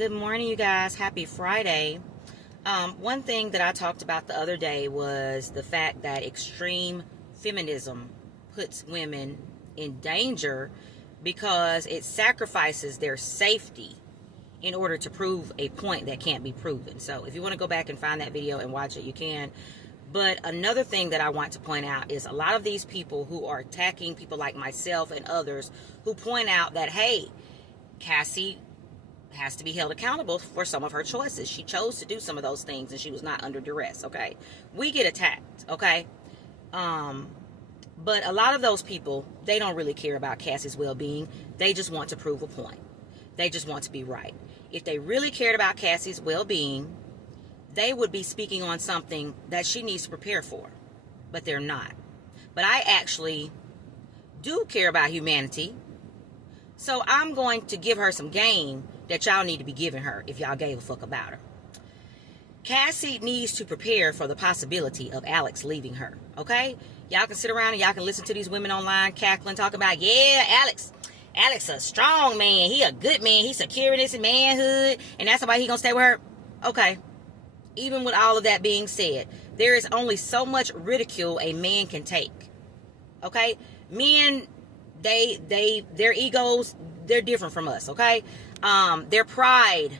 Good morning, you guys. Happy Friday. One thing that I talked about the other day was the fact that extreme feminism puts women in danger because it sacrifices their safety in order to prove a point that can't be proven. So if you want to go back and find that video and watch it, you can. But another thing that I want to point out is a lot of these people who are attacking people like myself and others who point out that, hey, Cassie has to be held accountable for some of her choices. She chose to do some of those things and she was not under duress, okay? We get attacked, okay? But a lot of those people, they don't really care about Cassie's well-being. They just want to prove a point. They just want to be right. If they really cared about Cassie's well-being, they would be speaking on something that she needs to prepare for, but they're not. But I actually do care about humanity, so I'm going to give her some game that y'all need to be giving her if y'all gave a fuck about her. Cassie needs to prepare for the possibility of Alex leaving her, okay? Y'all can sit around and y'all can listen to these women online cackling, talking about, yeah, Alex a strong man. He a good man. He's secure in his manhood, and that's why he gonna stay with her. Okay. Even with all of that being said, there is only so much ridicule a man can take. Okay? Men, their egos, they're different from us, okay? Their pride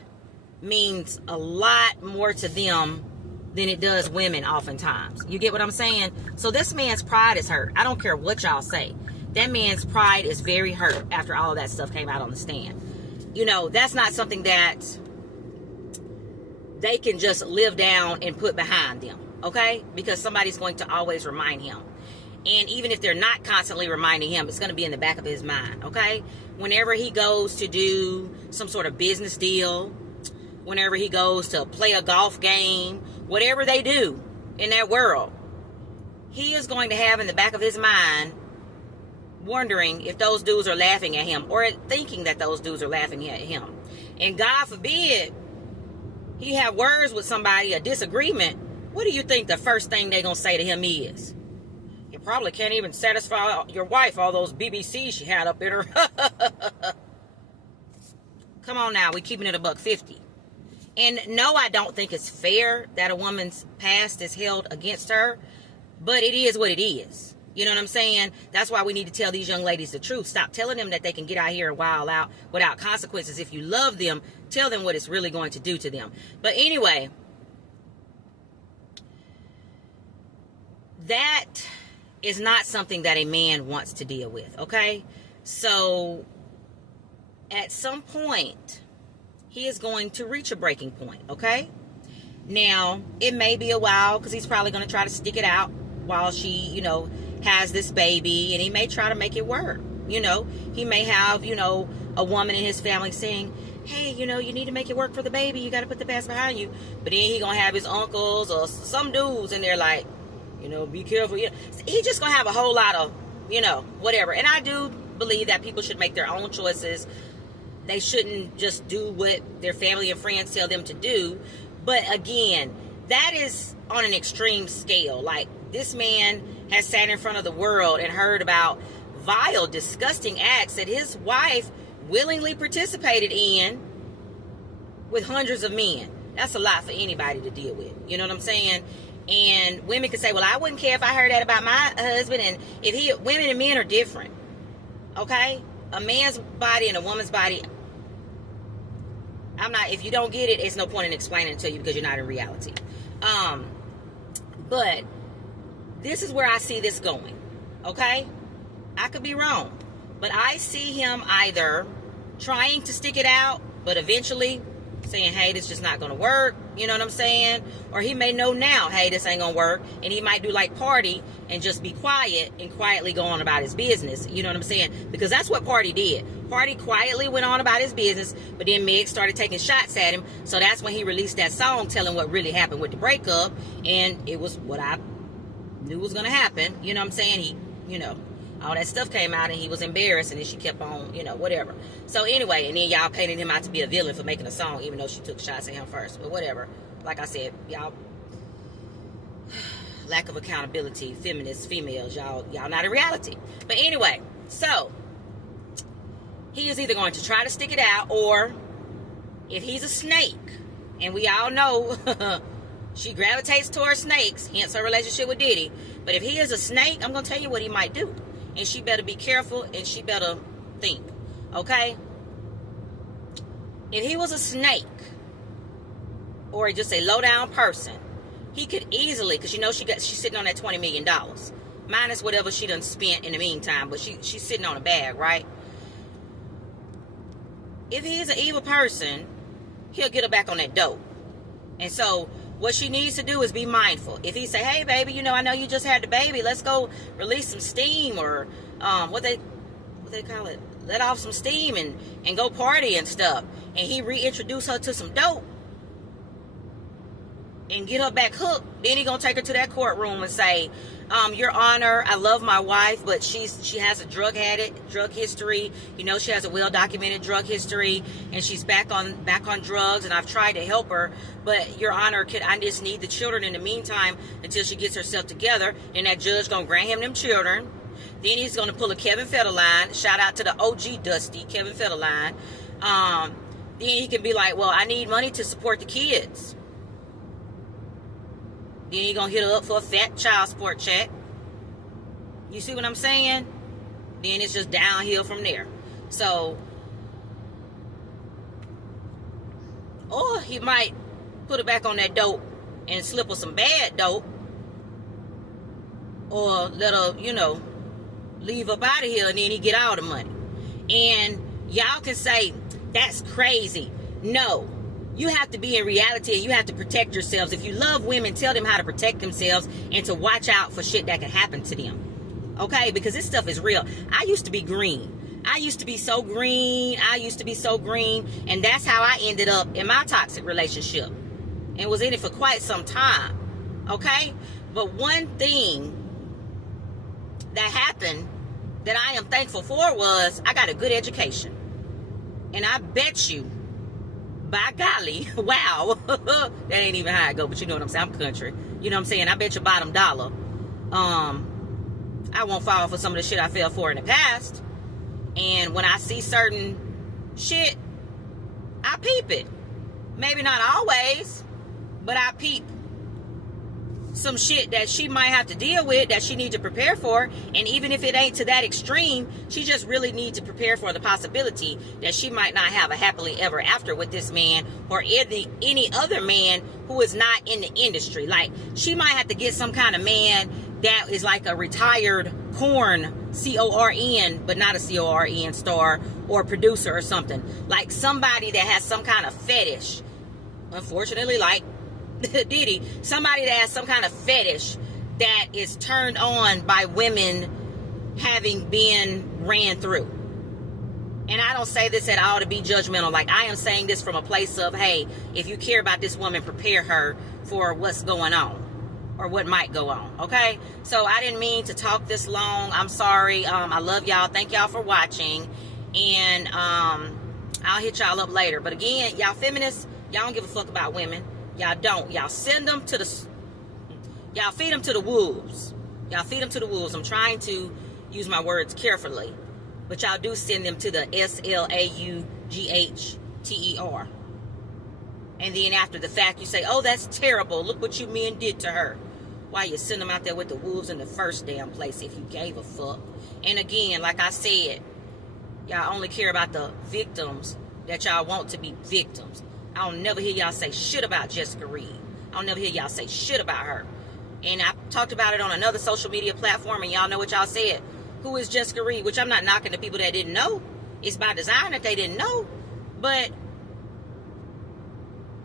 means a lot more to them than it does women oftentimes. You get what I'm saying? So this man's pride is hurt. I don't care what y'all say. That man's pride is very hurt after all of that stuff came out on the stand. You know, that's not something that they can just live down and put behind them, okay? Because somebody's going to always remind him. And even if they're not constantly reminding him, it's going to be in the back of his mind, okay? Whenever he goes to do some sort of business deal, whenever he goes to play a golf game, whatever they do in that world, he is going to have in the back of his mind wondering if those dudes are laughing at him or thinking that those dudes are laughing at him. And God forbid he have words with somebody, a disagreement. What do you think the first thing they're going to say to him is? You probably can't even satisfy your wife, all those BBCs she had up in her. Come on now, we keeping it $1.50. And no, I don't think it's fair that a woman's past is held against her, but it is what it is. You know what I'm saying? That's why we need to tell these young ladies the truth. Stop telling them that they can get out here and wild out without consequences. If you love them, tell them what it's really going to do to them. But anyway, that is not something that a man wants to deal with, okay? So at some point, he is going to reach a breaking point, okay? Now, it may be a while because he's probably going to try to stick it out while she, you know, has this baby, and he may try to make it work. You know, he may have, you know, a woman in his family saying, hey, you know, you need to make it work for the baby. You got to put the past behind you. But then he going to have his uncles or some dudes and they're like, you know, be careful. You know, he just going to have a whole lot of, you know, whatever. And I do believe that people should make their own choices. They shouldn't just do what their family and friends tell them to do. But again, that is on an extreme scale. Like, this man has sat in front of the world and heard about vile, disgusting acts that his wife willingly participated in with hundreds of men. That's a lot for anybody to deal with. You know what I'm saying? And women can say, well, I wouldn't care if I heard that about my husband. And if women and men are different. Okay? A man's body and a woman's body, if you don't get it, it's no point in explaining it to you because you're not in reality. But this is where I see this going, okay? I could be wrong, but I see him either trying to stick it out, but eventually saying, hey, this is just not going to work, you know what I'm saying? Or he may know now, hey, this ain't going to work, and he might do like Party and just be quiet and quietly go on about his business, you know what I'm saying? Because that's what Party did. Party quietly went on about his business, but then Meg started taking shots at him, so that's when he released that song telling what really happened with the breakup, and it was what I knew was going to happen, you know what I'm saying? He, you know, all that stuff came out and he was embarrassed, and then she kept on, you know, whatever. So anyway, and then y'all painted him out to be a villain for making a song, even though she took shots at him first. But whatever. Like I said, y'all, lack of accountability, feminists, females, y'all not in reality. But anyway, so he is either going to try to stick it out, or If he's a snake, and we all know she gravitates towards snakes, hence her relationship with Diddy. But if he is a snake, I'm going to tell you what he might do. And she better be careful, and she better think. Okay? If he was a snake, or just a low-down person, he could easily, because you know she's sitting on that $20 million. Minus whatever she done spent in the meantime, but she's sitting on a bag, right? If he is an evil person, he'll get her back on that dope. And so what she needs to do is be mindful. If he say, hey, baby, you know, I know you just had the baby. Let's go release some steam, or what they call it? Let off some steam and go party and stuff. And he reintroduce her to some dope and get her back hooked. Then he gonna take her to that courtroom and say, Your Honor, I love my wife, but she has a drug history. You know, she has a well-documented drug history, and she's back on drugs, and I've tried to help her, but Your Honor, I just need the children in the meantime until she gets herself together. And that judge gonna grant him them children. Then he's gonna pull a Kevin Federline. Shout out to the OG Dusty, Kevin Federline. Then he can be like, well, I need money to support the kids. Then he gonna hit her up for a fat child support check. You see what I'm saying? Then it's just downhill from there. So, or he might put her back on that dope and slip her some bad dope, or let her, you know, leave up out of here, and then he get all the money. And y'all can say, that's crazy. No. You have to be in reality, and you have to protect yourselves. If you love women, tell them how to protect themselves and to watch out for shit that can happen to them. Okay? Because this stuff is real. I used to be green. I used to be so green. And that's how I ended up in my toxic relationship. And was in it for quite some time. Okay? But one thing that happened that I am thankful for was I got a good education. And I bet you, by golly, wow, that ain't even how I go, but you know what I'm saying, I'm country. You know what I'm saying, I bet you bottom dollar, I won't fall for some of the shit I fell for in the past. And when I see certain shit, I peep it. Maybe not always, but I peep some shit that she might have to deal with, that she need to prepare for. And even if it ain't to that extreme, she just really need to prepare for the possibility that she might not have a happily ever after with this man, or any other man who is not in the industry. Like, she might have to get some kind of man that is like a retired corn, C-O-R-N, but not a C-O-R-N star or producer or something. Like somebody that has some kind of fetish. Unfortunately, like Diddy, somebody that has some kind of fetish that is turned on by women having been ran through. And I don't say this at all to be judgmental. Like, I am saying this from a place of, hey, if you care about this woman, prepare her for what's going on, or what might go on. Okay? So I didn't mean to talk this long. I'm sorry. I love y'all. Thank y'all for watching. And I'll hit y'all up later. But again, y'all feminists, y'all don't give a fuck about women. Y'all don't. Y'all send them to y'all feed them to the wolves. Y'all feed them to the wolves. I'm trying to use my words carefully. But y'all do send them to the SLAUGHTER. And then after the fact, you say, oh, that's terrible. Look what you men did to her. Why you send them out there with the wolves in the first damn place if you gave a fuck? And again, like I said, y'all only care about the victims that y'all want to be victims. I'll never hear y'all say shit about Jessica Reed. I'll never hear y'all say shit about her. And I talked about it on another social media platform, and y'all know what y'all said. Who is Jessica Reed? Which I'm not knocking the people that didn't know. It's by design that they didn't know. But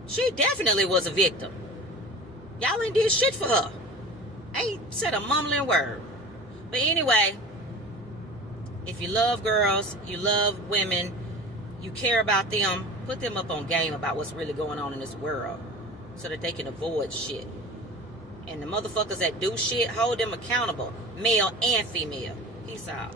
she definitely was a victim. Y'all ain't did shit for her. Ain't said a mumbling word. But anyway, if you love girls, you love women, you care about them, put them up on game about what's really going on in this world so that they can avoid shit. And the motherfuckers that do shit, hold them accountable, male and female. Peace out.